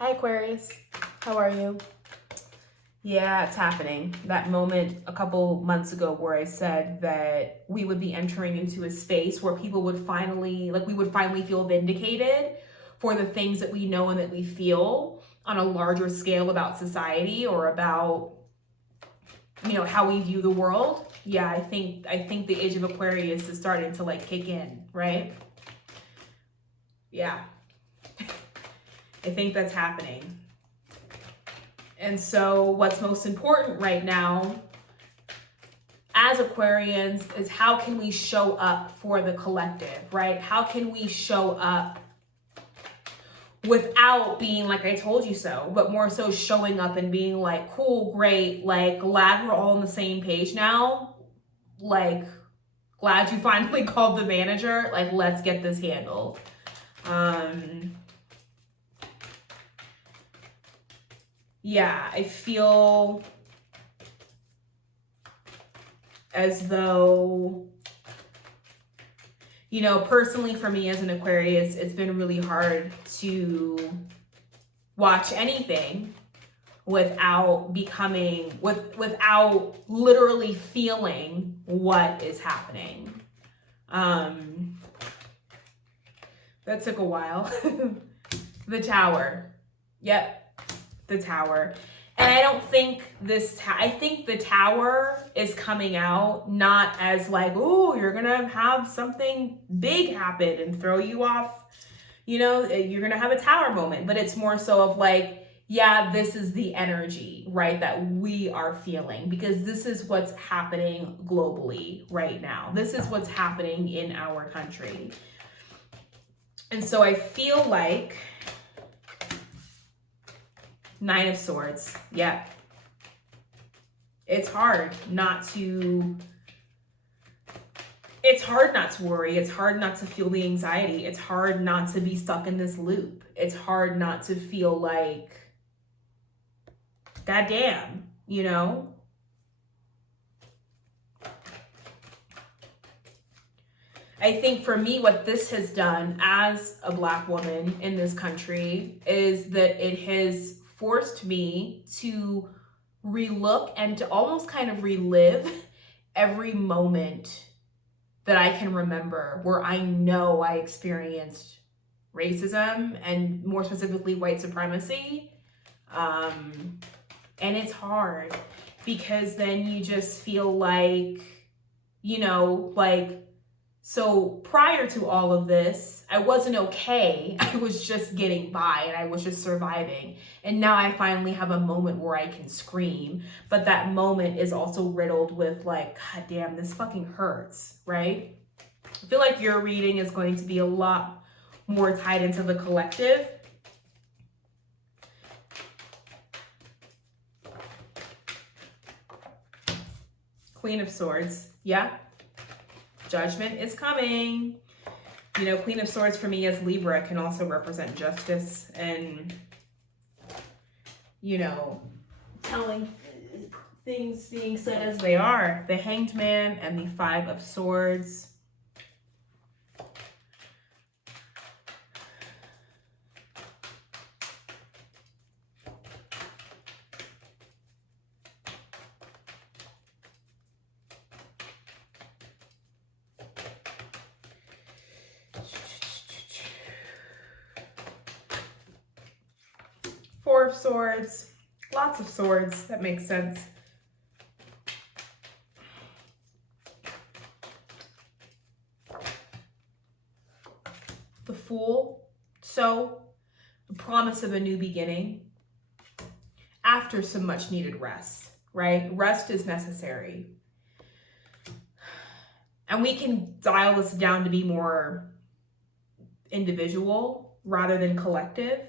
Hi Aquarius, how are you? Yeah, it's happening. That moment a couple months ago where I said that we would be entering into a space where people would finally, we would finally feel vindicated for the things that we know and that we feel on a larger scale about society or about, how we view the world. Yeah, I think the age of Aquarius is starting to kick in, right? Yeah. I think that's happening. And so what's most important right now as Aquarians is how can we show up for the collective, right? How can we show up without being like I told you so, but more so showing up and being like, cool, great, glad we're all on the same page now. Glad you finally called the manager. Let's get this handled. Yeah, I feel as though, personally for me as an Aquarius, it's been really hard to watch anything without without literally feeling what is happening. That took a while. The Tower. Yep, the Tower. And I don't think I think the Tower is coming out not as oh, you're gonna have something big happen and throw you off, you're gonna have a Tower moment, but it's more so of yeah, this is the energy, right, that we are feeling because this is what's happening globally right now. This is what's happening in our country. And so I feel like Nine of Swords. Yeah. It's hard not to worry. It's hard not to feel the anxiety. It's hard not to be stuck in this loop. It's hard not to feel goddamn, I think for me, what this has done as a Black woman in this country is that it has forced me to relook and to almost kind of relive every moment that I can remember where I know I experienced racism and more specifically white supremacy. And it's hard because then you just feel so prior to all of this, I wasn't okay. I was just getting by and I was just surviving. And now I finally have a moment where I can scream. But that moment is also riddled with God damn, this fucking hurts, right? I feel like your reading is going to be a lot more tied into the collective. Queen of Swords, yeah. Judgment is coming. Queen of Swords for me as Libra can also represent justice and, telling things being said as they are. The Hanged Man and the Five of Swords. Four of Swords, lots of swords, that makes sense. The Fool, so the promise of a new beginning after some much needed rest, right? Rest is necessary. And we can dial this down to be more individual rather than collective.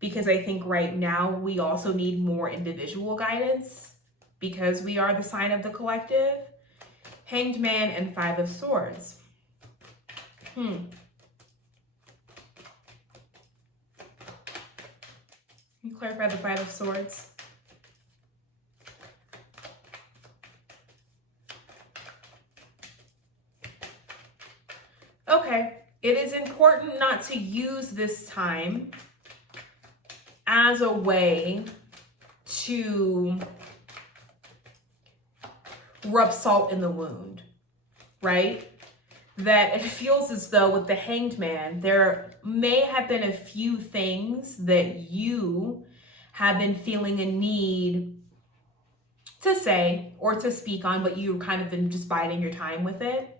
Because I think right now we also need more individual guidance because we are the sign of the collective. Hanged Man and Five of Swords. Can you clarify the Five of Swords? Okay. It is important not to use this time as a way to rub salt in the wound, right? That it feels as though with the Hanged Man, there may have been a few things that you have been feeling a need to say or to speak on, but you've kind of been just biding your time with it.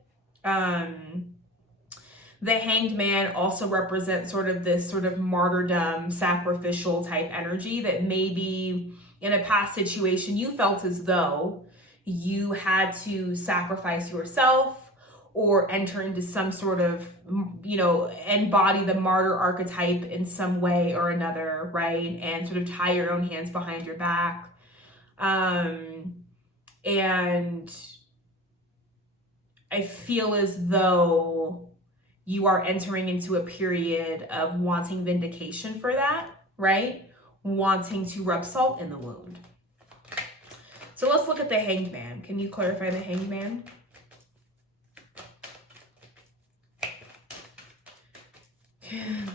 The Hanged Man also represents sort of this sort of martyrdom, sacrificial type energy that maybe in a past situation you felt as though you had to sacrifice yourself or enter into some sort of, you know, embody the martyr archetype in some way or another, right? And sort of tie your own hands behind your back. And I feel as though you are entering into a period of wanting vindication for that, right? Wanting to rub salt in the wound. So let's look at the Hanged Man. Can you clarify the Hanged Man?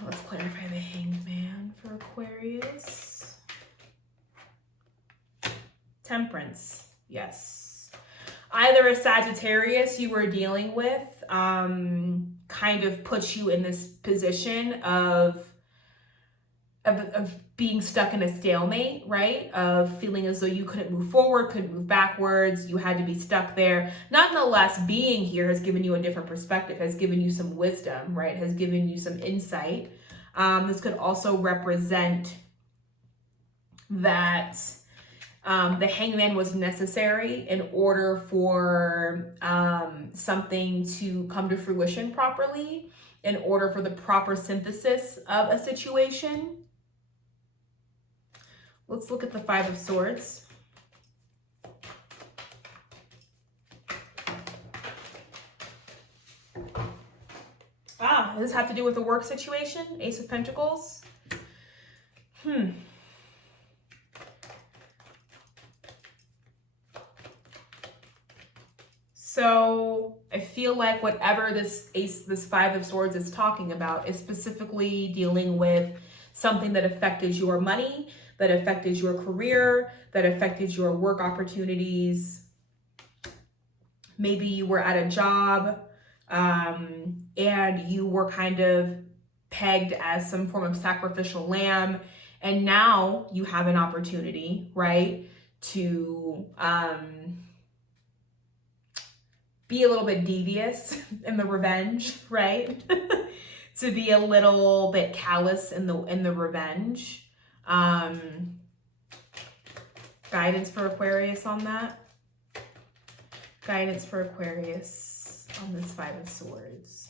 Let's clarify the Hanged Man for Aquarius. Temperance, yes. Either a Sagittarius you were dealing with kind of puts you in this position of being stuck in a stalemate, right? Of feeling as though you couldn't move forward, couldn't move backwards, you had to be stuck there. Nonetheless, being here has given you a different perspective, has given you some wisdom, right? Has given you some insight. This could also represent that the Hangman was necessary in order for something to come to fruition properly, in order for the proper synthesis of a situation. Let's look at the Five of Swords. Does this have to do with the work situation? Ace of Pentacles. So I feel like whatever this Five of Swords is talking about is specifically dealing with something that affected your money, that affected your career, that affected your work opportunities. Maybe you were at a job and you were kind of pegged as some form of sacrificial lamb, and now you have an opportunity, right, to be a little bit devious in the revenge, right? To be a little bit callous in the revenge. Guidance for Aquarius on that. Guidance for Aquarius on this Five of Swords.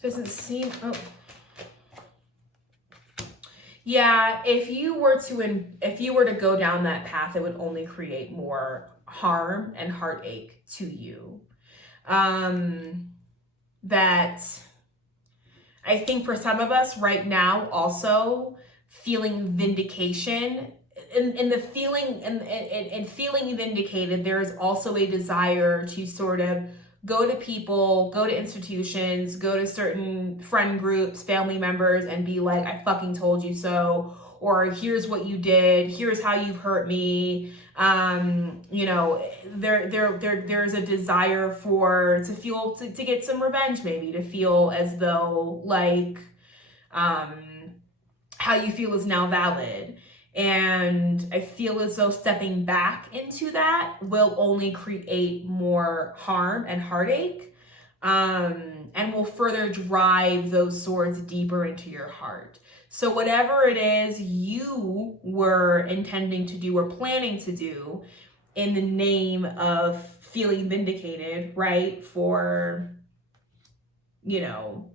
Doesn't seem, yeah, if you were to go down that path, it would only create more harm and heartache to you. That I think for some of us right now, also feeling vindication, in the feeling and feeling vindicated, there is also a desire to sort of go to people, go to institutions, go to certain friend groups, family members, and be like, I fucking told you so, or here's what you did, here's how you've hurt me. You know, there's a desire to get some revenge, maybe, to feel as though like how you feel is now valid. And I feel as though stepping back into that will only create more harm and heartache, and will further drive those swords deeper into your heart. So whatever it is you were intending to do or planning to do in the name of feeling vindicated, right? For, you know,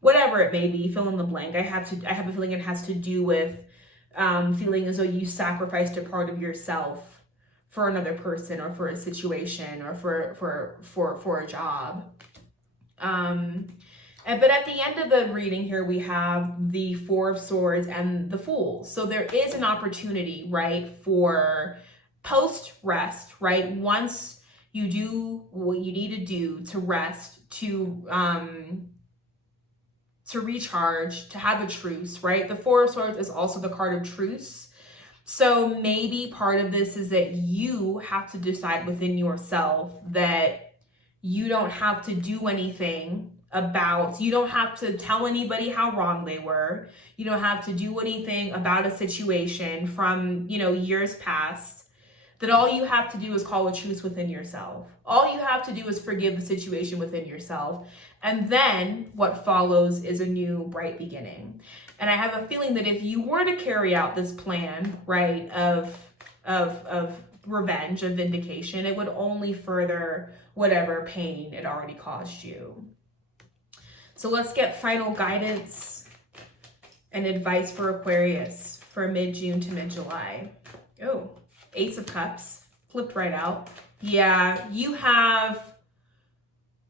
whatever it may be, fill in the blank. I have a feeling it has to do with feeling as though you sacrificed a part of yourself for another person or for a situation or for a job. But at the end of the reading here, we have the Four of Swords and the Fool. So there is an opportunity, right, for post-rest, right? Once you do what you need to do to rest, to recharge, to have a truce, right? The Four of Swords is also the card of truce. So maybe part of this is that you have to decide within yourself that you don't have to do anything about, you don't have to tell anybody how wrong they were. You don't have to do anything about a situation from, years past. That all you have to do is call a truce within yourself. All you have to do is forgive the situation within yourself. And then what follows is a new bright beginning. And I have a feeling that if you were to carry out this plan, right, of revenge, of vindication, it would only further whatever pain it already caused you. So let's get final guidance and advice for Aquarius for mid-June to mid-July. Oh, Ace of Cups, flipped right out. Yeah, you have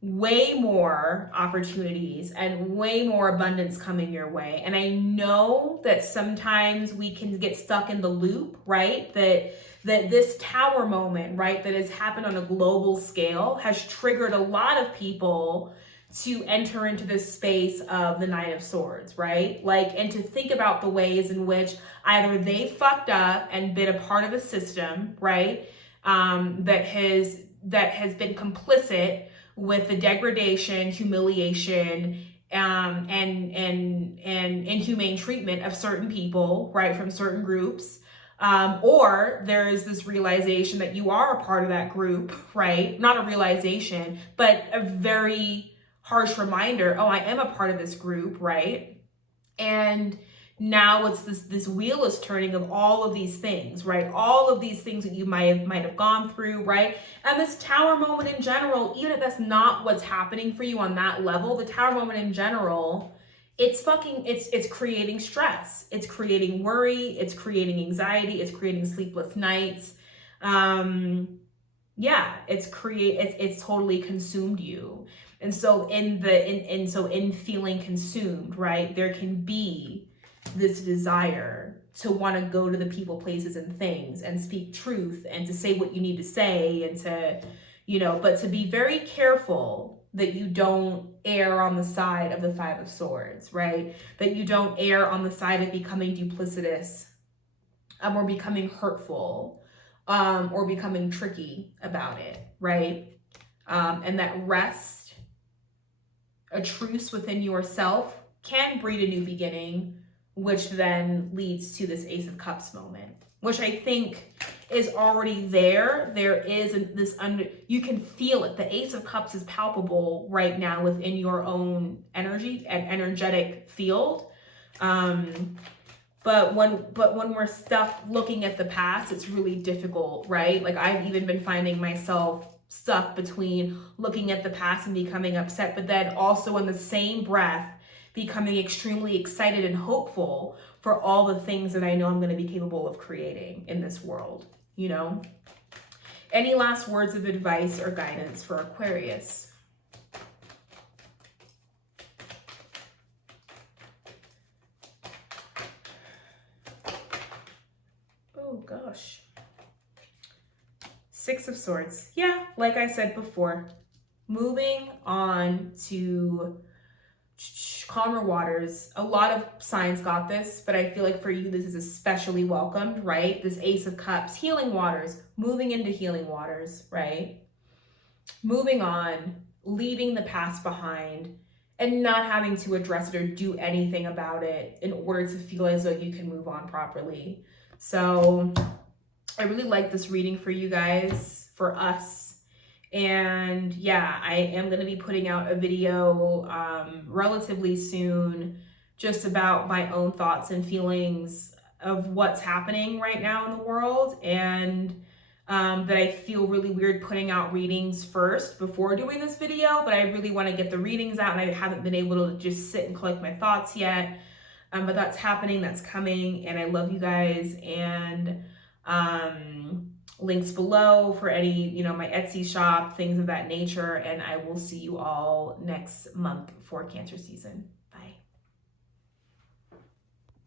way more opportunities and way more abundance coming your way. And I know that sometimes we can get stuck in the loop, right? That this tower moment, right, that has happened on a global scale has triggered a lot of people to enter into this space of the Knight of Swords, right? And to think about the ways in which either they fucked up and been a part of a system, right, that has been complicit with the degradation, humiliation, and inhumane treatment of certain people, right, from certain groups. Or there is this realization that you are a part of that group, right? Not a realization, but a very harsh reminder, oh, I am a part of this group, right? And now it's this wheel is turning of all of these things, right? All of these things that you might have gone through, right? And this tower moment in general, even if that's not what's happening for you on that level, the tower moment in general, it's creating stress. It's creating worry. It's creating anxiety. It's creating sleepless nights. It's totally consumed you. And so in feeling consumed, right, there can be this desire to want to go to the people, places, and things and speak truth and to say what you need to say and to, but to be very careful that you don't err on the side of the Five of Swords, right? That you don't err on the side of becoming duplicitous or becoming hurtful or becoming tricky about it, right? And that rest, a truce within yourself can breed a new beginning, which then leads to this Ace of Cups moment, which I think is already there. There is you can feel it. The Ace of Cups is palpable right now within your own energy and energetic field. But when we're stuck looking at the past, it's really difficult, right? I've even been finding myself stuck between looking at the past and becoming upset, but then also in the same breath becoming extremely excited and hopeful for all the things that I know I'm going to be capable of creating in this world, Any last words of advice or guidance for Aquarius? Oh gosh. Six of Swords. Yeah, like I said before, moving on to calmer waters. A lot of signs got this, but I feel like for you, this is especially welcomed, right? This Ace of Cups, healing waters, moving into healing waters, right? Moving on, leaving the past behind, and not having to address it or do anything about it in order to feel as though you can move on properly. So I really like this reading for you guys, for us. And yeah, I am going to be putting out a video relatively soon just about my own thoughts and feelings of what's happening right now in the world. And that I feel really weird putting out readings first before doing this video, but I really want to get the readings out and I haven't been able to just sit and collect my thoughts yet. But that's happening, that's coming, and I love you guys. And Links below for any, you know, my Etsy shop, things of that nature. And I will see you all next month for Cancer season.